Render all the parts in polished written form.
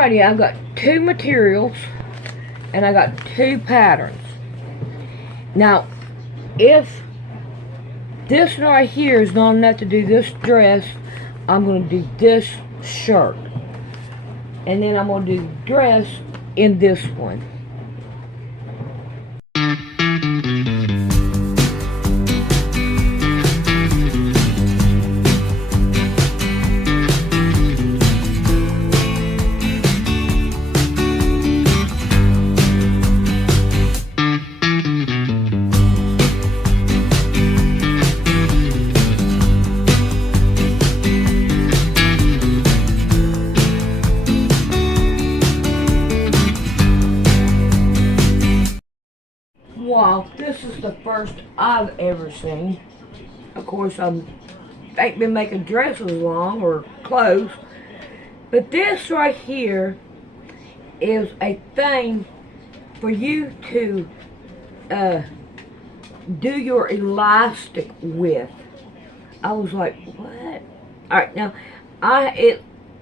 Alrighty, I've got two materials and I got two patterns. Now, if this right here is not enough to do this dress, I'm going to do this shirt. And then I'm going to do the dress in this one. Wow, this is the first I've ever seen. Of course, I ain't been making dresses long or clothes, but this right here is a thing for you to do your elastic with. I was like, what? All right, now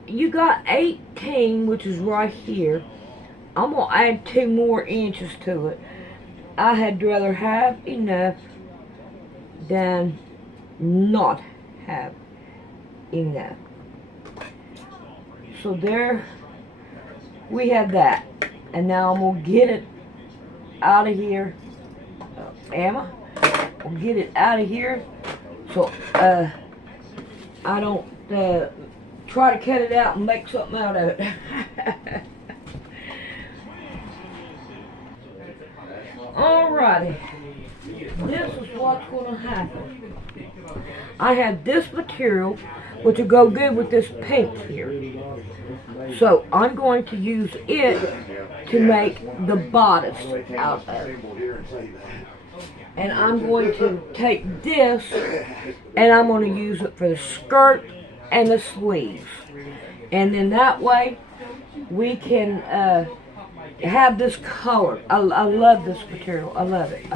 you got 18, which is right here. I'm gonna add 2 more inches to it. I had rather have enough than not have enough. So there we have that. And now I'm going to get it out of here. Emma, we'll get it out of here so I don't try to cut it out and make something out of it. Alrighty, this is what's going to happen. I have this material, which will go good with this pink here. So I'm going to use it to make the bodice out of. And I'm going to take this and I'm going to use it for the skirt and the sleeves. And then that way we can have this color. I love this material. I love it.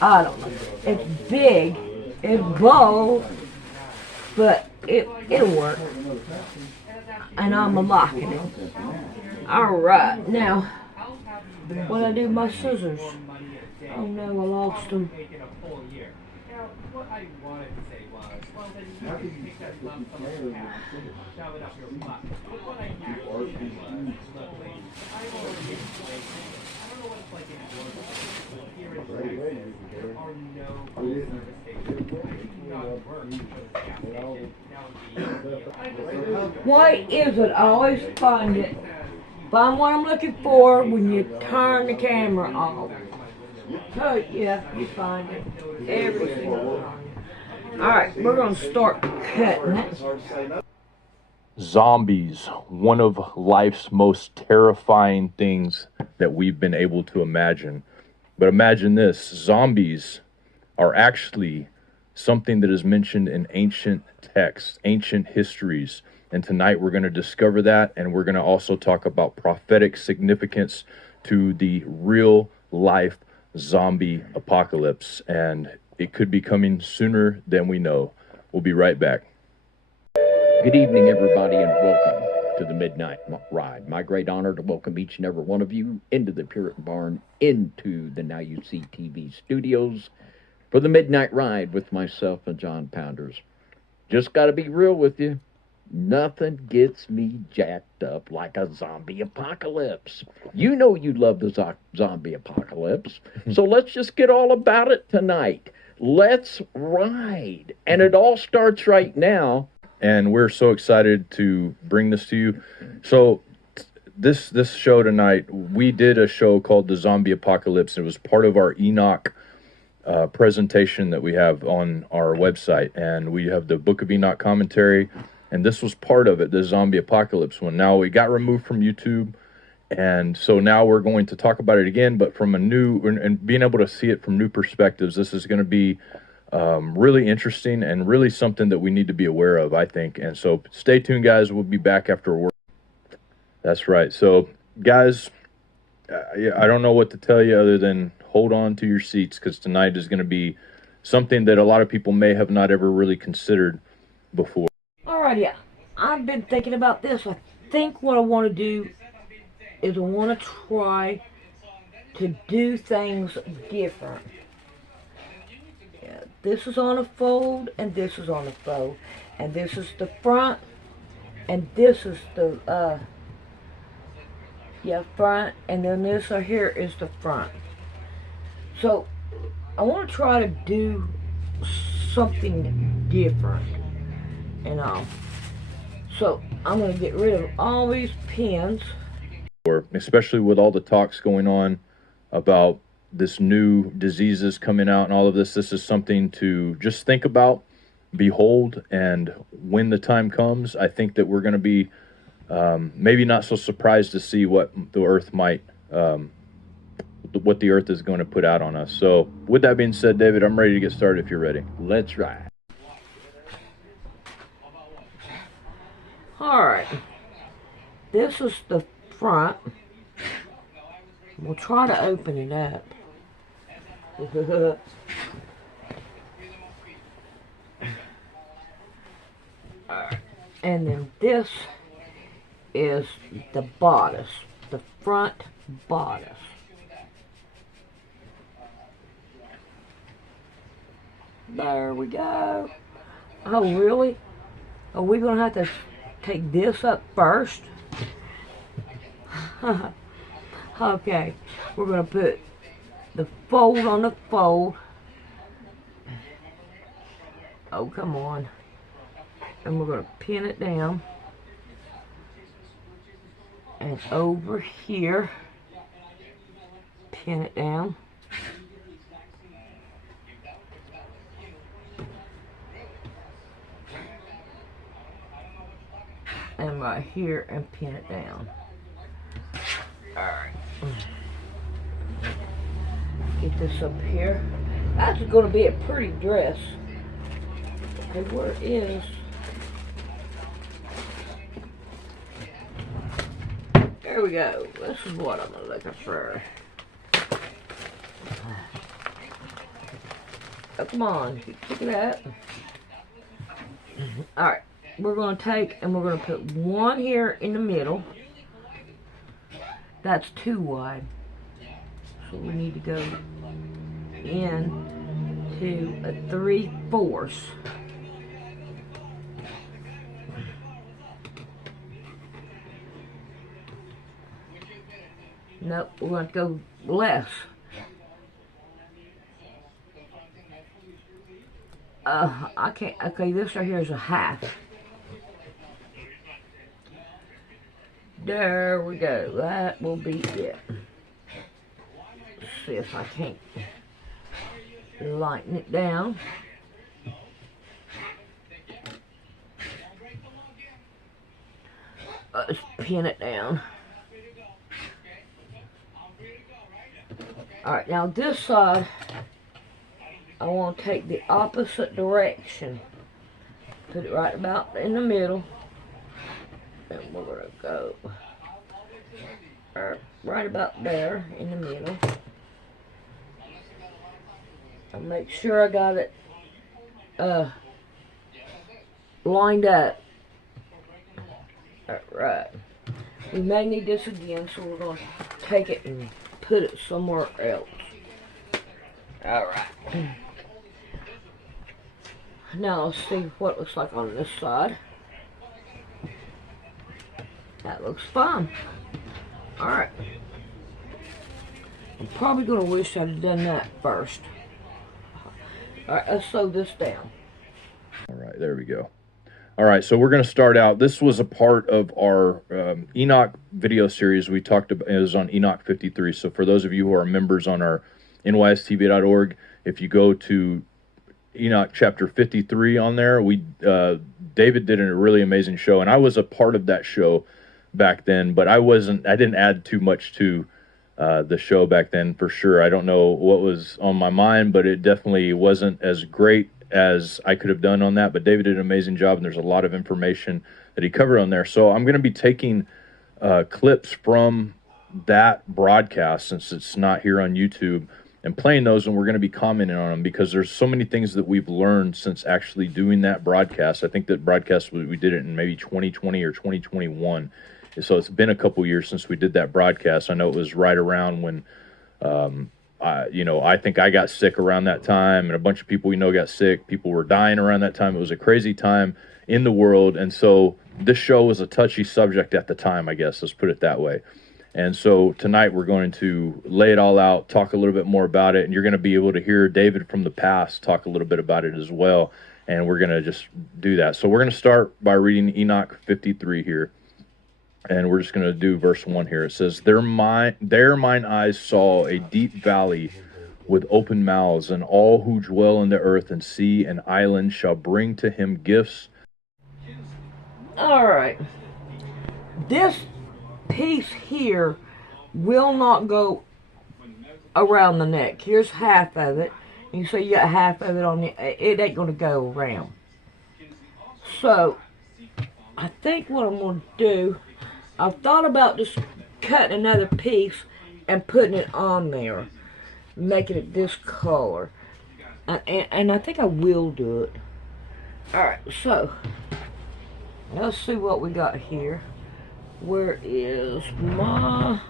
I don't know. It's big. It's bold. But it'll work. And I'm liking it. Alright. Now, what I do with my scissors? Oh no, I lost them. What I wanted to say was, well, then you can pick that lump from the past, shove it up your butt. But what I actually said was, look, lady, I've already explained this. I don't know what it's like in Georgia, but here in Texas, there are no service stations. I do not work for the gas station. Why is it I always find it, find what I'm looking for when you turn the camera off? Oh, yeah, you find it. Every single time. Alright, we're going to start cutting it. Zombies, one of life's most terrifying things that we've been able to imagine. But imagine this, zombies are actually something that is mentioned in ancient texts, ancient histories. And tonight we're going to discover that, and we're going to also talk about prophetic significance to the real life zombie apocalypse, and it could be coming sooner than we know. We'll be right back. Good evening, everybody, and welcome to the Midnight Ride. My great honor to welcome each and every one of you into the Puritan Barn, into the Now You See TV studios for the Midnight Ride with myself and John Pounders. Just got to be real with you. Nothing gets me jacked up like a zombie apocalypse. You know you love the zombie apocalypse, so let's just get all about it tonight. Let's ride. And it all starts right now. And we're so excited to bring this to you. So this show tonight, we did a show called The Zombie Apocalypse. It was part of our Enoch presentation that we have on our website. And we have the Book of Enoch commentary. And this was part of it, the zombie apocalypse one. Now, it got removed from YouTube, and so now we're going to talk about it again, but from a new, and being able to see it from new perspectives. This is going to be really interesting and really something that we need to be aware of, I think. And so stay tuned, guys. We'll be back after work. That's right. So, guys, I don't know what to tell you other than hold on to your seats, because tonight is going to be something that a lot of people may have not ever really considered before. Alrighty, I've been thinking about this think what I want to do is I want to try to do things different. Yeah, this is on a fold, and this is on a fold, and this is the front, and this is the front, and then this right here is the front. So I want to try to do something different, and so I'm going to get rid of all these pins. Or especially with all the talks going on about this new diseases coming out and all of this, this is something to just think about, behold, and when the time comes, I think that we're going to be maybe not so surprised to see what the earth might, what the earth is going to put out on us. So with that being said, David, I'm ready to get started if you're ready. Let's ride. All right, this is the front. We'll try to open it up. Alright. And then this is the bodice, the front bodice. There we go. Oh, really? Are we going to have to take this up first? Okay, we're going to put the fold on the fold. Oh, come on. And we're going to pin it down. And over here, pin it down. And right here, and pin it down. Alright. Get this up here. That's going to be a pretty dress. Okay, where is... There we go. This is what I'm looking for. Oh, come on. Look at that. Alright. We're going to take and we're going to put one here in the middle. That's too wide. So we need to go in to a 3/4. Nope, we're going to go less. I can't, okay, this right here is a 1/2. There we go. That will be it. Let's see if I can't lighten it down. Let's pin it down. Alright, now this side, I want to take the opposite direction. Put it right about in the middle. And we're going to go right about there in the middle. I'll make sure I got it lined up. Alright. We may need this again, so we're going to take it and put it somewhere else. Alright. Now let's see what it looks like on this side. That looks fine. Alright. I'm probably going to wish I'd have done that first. Alright, let's sew this down. Alright, there we go. Alright, so we're going to start out. This was a part of our Enoch video series we talked about. It was on Enoch 53. So for those of you who are members on our nystv.org, if you go to Enoch chapter 53 on there, David did a really amazing show, and I was a part of that show back then, but I didn't add too much to the show back then, for sure. I don't know what was on my mind, but it definitely wasn't as great as I could have done on that. But David did an amazing job, and there's a lot of information that he covered on there. So I'm going to be taking clips from that broadcast, since it's not here on YouTube, and playing those, and we're going to be commenting on them, because there's so many things that we've learned since actually doing that broadcast. I think that broadcast, we did it in maybe 2020 or 2021, So it's been a couple years since we did that broadcast. I know it was right around when, I think I got sick around that time, and a bunch of people we know got sick. People were dying around that time. It was a crazy time in the world, and so this show was a touchy subject at the time, I guess. Let's put it that way. And so tonight we're going to lay it all out, talk a little bit more about it, and you're going to be able to hear David from the past talk a little bit about it as well. And we're going to just do that. So we're going to start by reading Enoch 53 here. And we're just going to do verse 1 here. It says, There mine eyes saw a deep valley with open mouths, and all who dwell in the earth and sea and island shall bring to him gifts. All right. This piece here will not go around the neck. Here's half of it. You see you got half of it on the, it ain't going to go around. So, I think what I'm going to do, I've thought about just cutting another piece and putting it on there, making it this color. And I think I will do it. Alright, so, let's see what we got here. Where is my...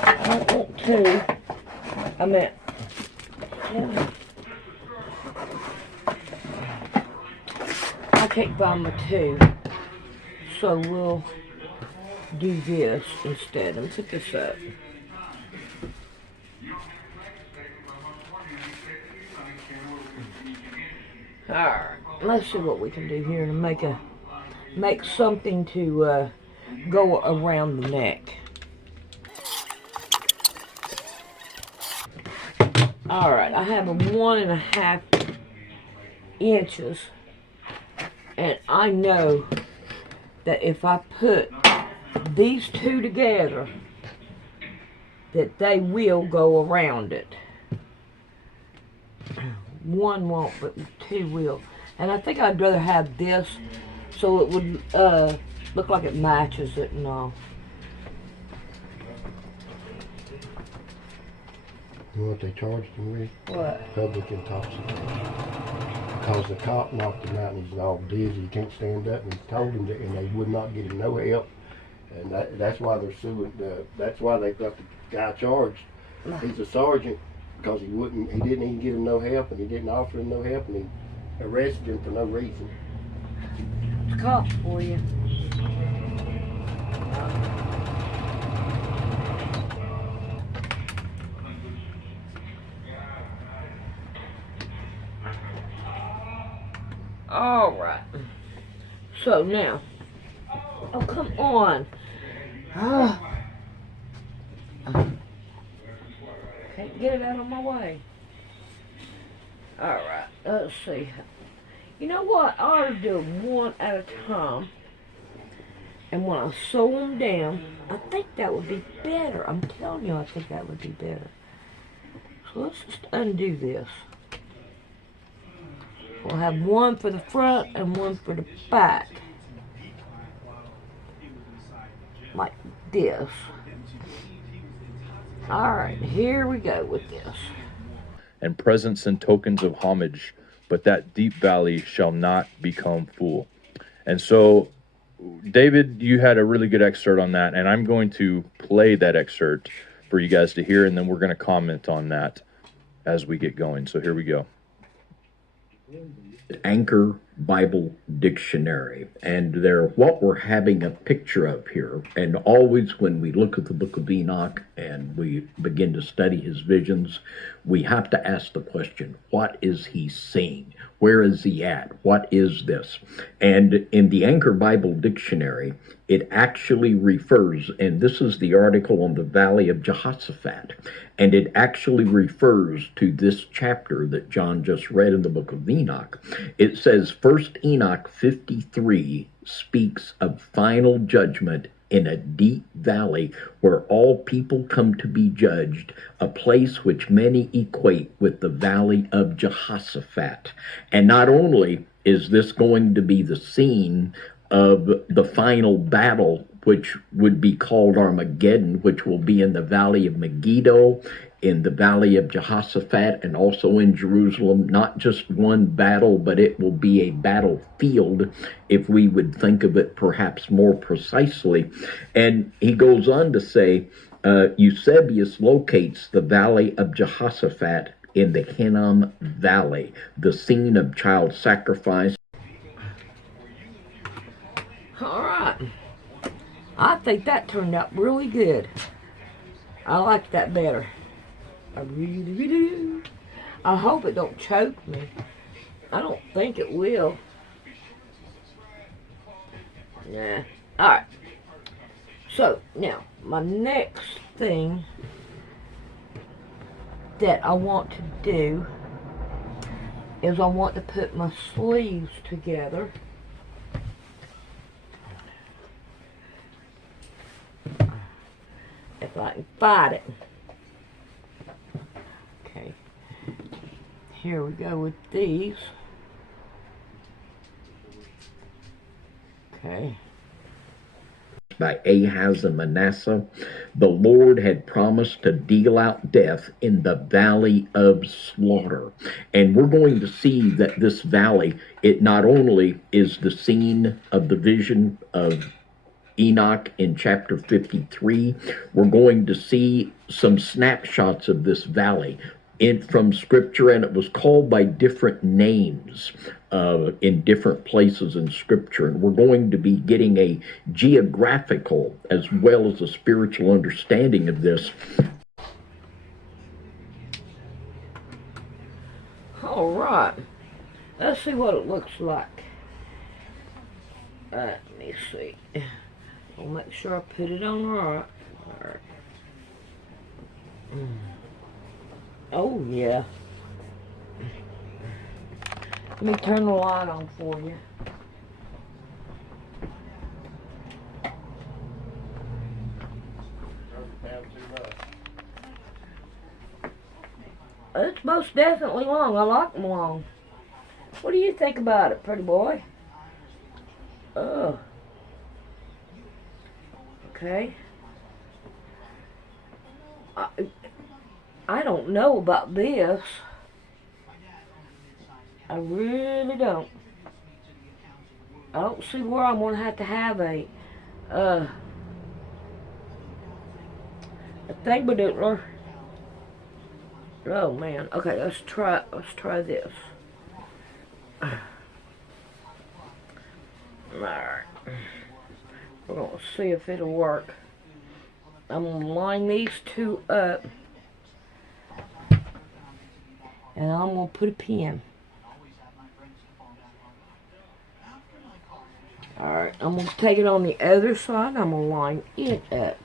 I don't want to. I meant... Yeah. I can't find my two. So we'll do this instead. Let me put this up. Alright, let's see what we can do here to make something to go around the neck. Alright, I have a 1.5 inches, and I know that if I put these two together, that they will go around it. One won't, but two will. And I think I'd rather have this so it would look like it matches it and all. You know what they charged him with? What? Public intoxication. Because the cop knocked him out and he's all dizzy, he can't stand up, and he told him that, and they would not give him no help. And that's why they're suing, that's why they got the guy charged. He's a sergeant because he didn't even give him no help, and he didn't offer him no help, and he arrested him for no reason. It's cops for you. Alright. So now. Oh, come on. Can't get it out of my way. Alright, let's see. You know what? I ought to do them one at a time. And when I sew them down, I think that would be better. I'm telling you, I think that would be better. So let's just undo this. We'll have one for the front and one for the back. Like this. Alright, here we go with this. And presents and tokens of homage, but that deep valley shall not become full. And so, David, you had a really good excerpt on that, and I'm going to play that excerpt for you guys to hear, and then we're going to comment on that as we get going. So here we go. Anchor Bible Dictionary, and they're what we're having a picture of here. And always when we look at the book of Enoch and we begin to study his visions, we have to ask the question, what is he seeing? Where is he at? What is this? And in the Anchor Bible Dictionary, it actually refers, and this is the article on the Valley of Jehoshaphat, and it actually refers to this chapter that John just read in the book of Enoch. It says, First Enoch 53 speaks of final judgment in a deep valley where all people come to be judged, a place which many equate with the Valley of Jehoshaphat. And not only is this going to be the scene of the final battle, which would be called Armageddon, which will be in the valley of Megiddo, in the valley of Jehoshaphat, and also in Jerusalem. Not just one battle, but it will be a battlefield, if we would think of it perhaps more precisely. And he goes on to say, Eusebius locates the valley of Jehoshaphat in the Hinnom Valley, the scene of child sacrifice. All right. I think that turned out really good. I like that better. I really do. I hope it don't choke me. I don't think it will. Nah. Alright. So, now, my next thing that I want to do is I want to put my sleeves together. If I can find it. Okay. Here we go with these. Okay. By Ahaz and Manasseh, the Lord had promised to deal out death in the valley of slaughter. And we're going to see that this valley, it not only is the scene of the vision of Enoch in chapter 53, we're going to see some snapshots of this valley from scripture, and it was called by different names in different places in scripture. And we're going to be getting a geographical as well as a spiritual understanding of this. All right. Let's see what it looks like. Let me see. I'll make sure I put it on right. Alright. Oh, yeah. Let me turn the light on for you. It's most definitely long. I like them long. What do you think about it, pretty boy? Okay. I don't know about this. I really don't. I don't see where I'm going to have a thingamaddoodler. Oh man. Okay, let's try this. Alright. We're going to see if it'll work. I'm going to line these two up. And I'm going to put a pin. Alright, I'm going to take it on the other side. I'm going to line it up.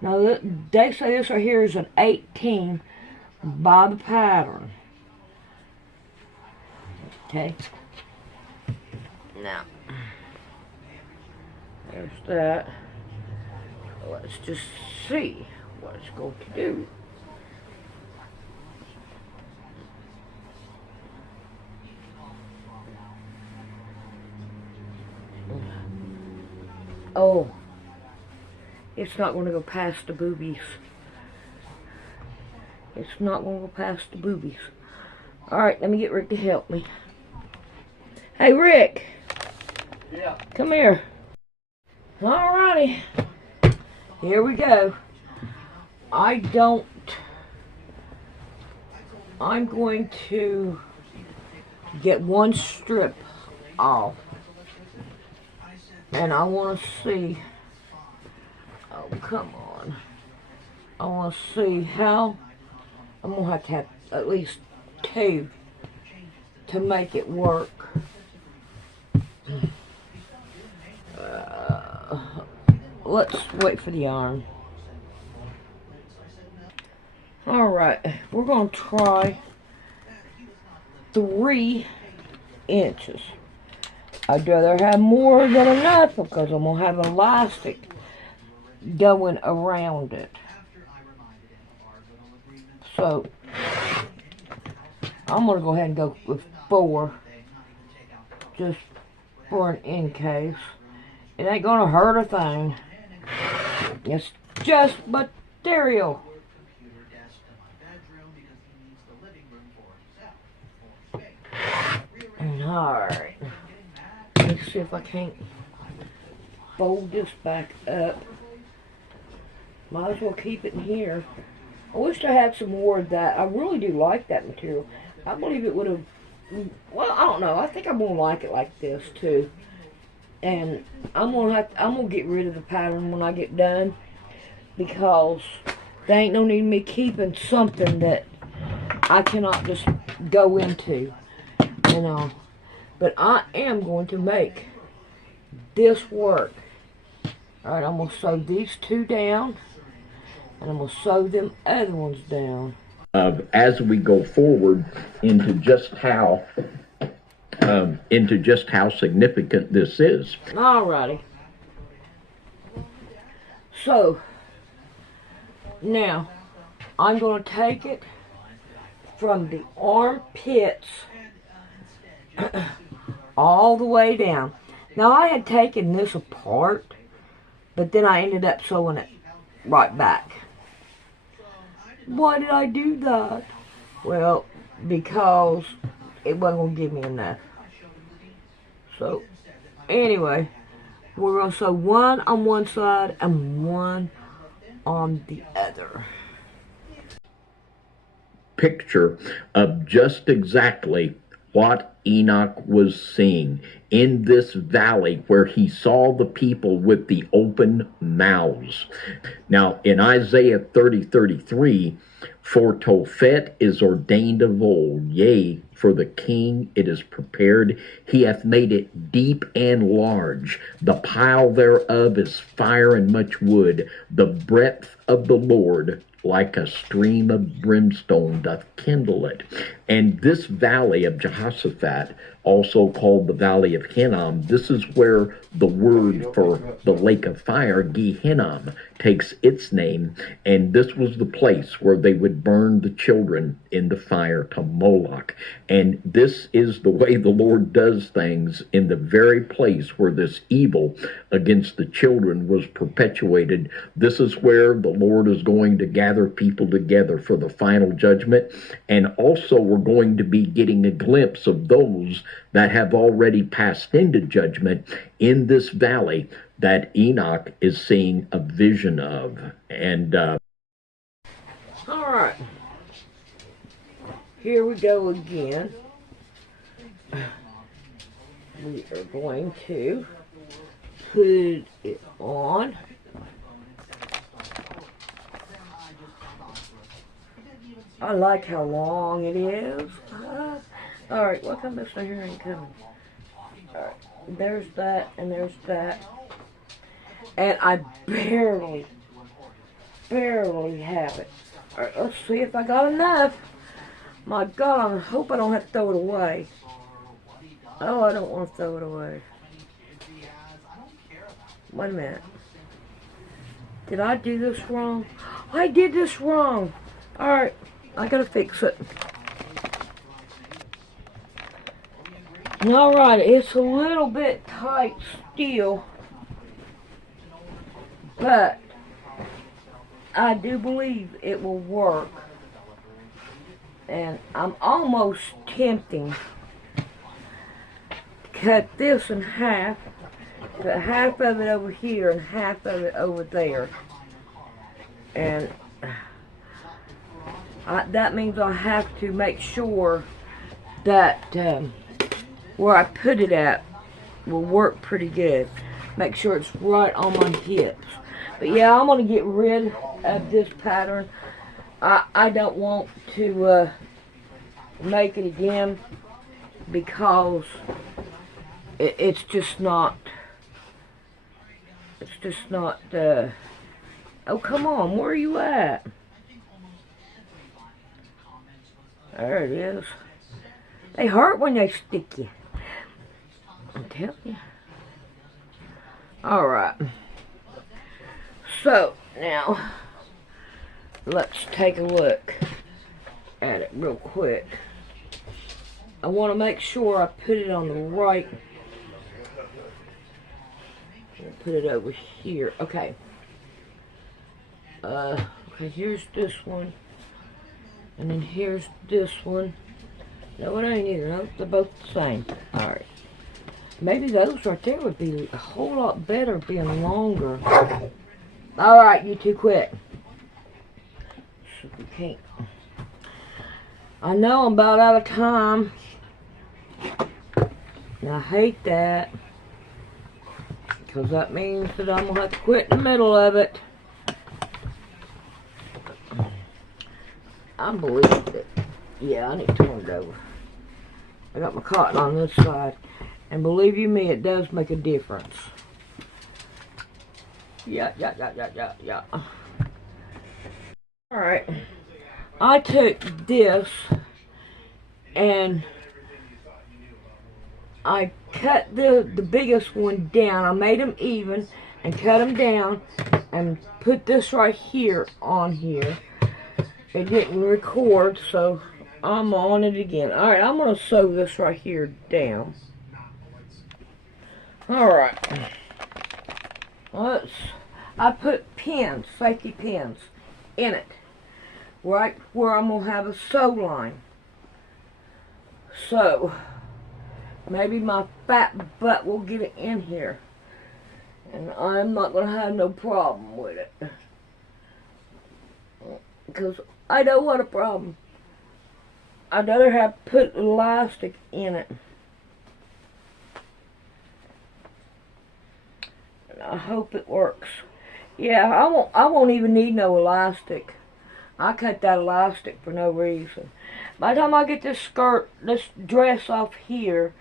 Now, they say this right here is an 18 by the pattern. Okay. Now, there's that. Let's just see what it's going to do. Oh, it's not going to go past the boobies. It's not going to go past the boobies. Alright, let me get Rick to help me. Hey, Rick. Yeah. Come here. Alrighty. Here we go. I'm going to get one strip off. And I want to see, oh come on, I want to see how, I'm going to have at least two to make it work. Let's wait for the iron. Alright, we're going to try 3 inches. I'd rather have more than enough because I'm going to have elastic going around it. So, I'm going to go ahead and go with 4. just for an in case. It ain't gonna hurt a thing. It's just material. Alright. Let's see if I can't fold this back up. Might as well keep it in here. I wish I had some more of that. I really do like that material. I believe it would have, well, I don't know. I think I'm gonna like it like this too. And I'm gonna get rid of the pattern when I get done, because there ain't no need in me keeping something that I cannot just go into, you know. But I am going to make this work. Alright, I'm gonna sew these two down, and I'm gonna sew them other ones down. As we go forward into just how significant this is. Alrighty. So now I'm going to take it from the armpits all the way down. Now I had taken this apart, but then I ended up sewing it right back. Why did I do that? Well, because it wasn't going to give me enough. So, anyway, we're going to sew one on one side and one on the other. Picture of just exactly what Enoch was seeing in this valley where he saw the people with the open mouths. Now, in Isaiah 30:33, for Tophet is ordained of old, yea, for the king it is prepared. He hath made it deep and large. The pile thereof is fire and much wood. The breadth of the Lord like a stream of brimstone doth kindle it. And this valley of Jehoshaphat, also called the Valley of Hinnom, this is where the word for the lake of fire, Gehinnom, takes its name. And this was the place where they would burn the children in the fire to Moloch. And this is the way the Lord does things, in the very place where this evil against the children was perpetuated. This is where the Lord is going to gather people together for the final judgment. And also we're going to be getting a glimpse of those that have already passed into judgment in this valley that Enoch is seeing a vision of. And All right, here we go again. We are going to put it on. I like how long it is. Alright, what come this here ain't coming? Alright, there's that and there's that. And I barely have it. Alright, let's see if I got enough. My God, I hope I don't have to throw it away. Oh, I don't want to throw it away. Wait a minute. Did I do this wrong? I did this wrong. Alright, I gotta fix it. Alright, it's a little bit tight still, but I do believe it will work. And I'm almost tempting to cut this in half, put half of it over here and half of it over there. And that means I have to make sure that where I put it at will work pretty good. Make sure it's right on my hips. But yeah, I'm going to get rid of this pattern. I don't want to make it again, because it's just not, oh, come on, where are you at? There it is. They hurt when they stick you, I'm telling you. Alright. So, now, let's take a look at it real quick. I want to make sure I put it on the right We'll put it over here. Okay. Okay, here's this one. And then here's this one. No, it ain't either. No, they're both the same. Alright. Maybe those right there would be a whole lot better being longer. Alright, you two quit. So we can't. I know I'm about out of time. And I hate that. Because that means that I'm going to have to quit in the middle of it. I believe that. Yeah, I need to turn it over. I got my cotton on this side. And believe you me, it does make a difference. Yeah. Alright. I took this and I cut the biggest one down. I made them even and cut them down and put this right here on here. It didn't record, so I'm on it again. Alright, I'm going to sew this right here down. Alright. I put pins, safety pins, in it. Right where I'm going to have a sew line. So, maybe my fat butt will get it in here. And I'm not going to have no problem with it. Because I don't want a problem. I'd rather have put elastic in it. And I hope it works. Yeah, I won't even need no elastic. I cut that elastic for no reason. By the time I get this dress off here,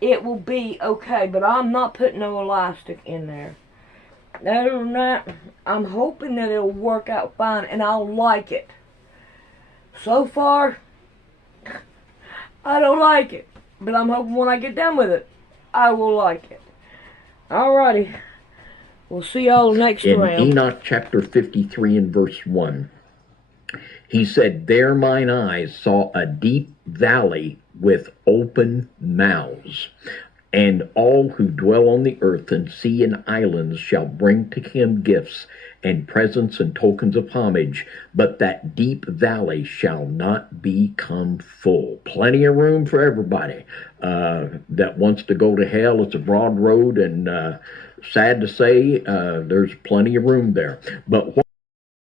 it will be okay. But I'm not putting no elastic in there. Other than that, I'm hoping that it'll work out fine and I'll like it. So far, I don't like it. But I'm hoping when I get done with it, I will like it. Alrighty. We'll see y'all next In round. Enoch chapter 53 and verse 1, he said, "There mine eyes saw a deep valley with open mouths, and all who dwell on the earth and sea and islands shall bring to him gifts and presents and tokens of homage, but that deep valley shall not become full." Plenty of room for everybody that wants to go to hell. It's a broad road, and sad to say, there's plenty of room there. But what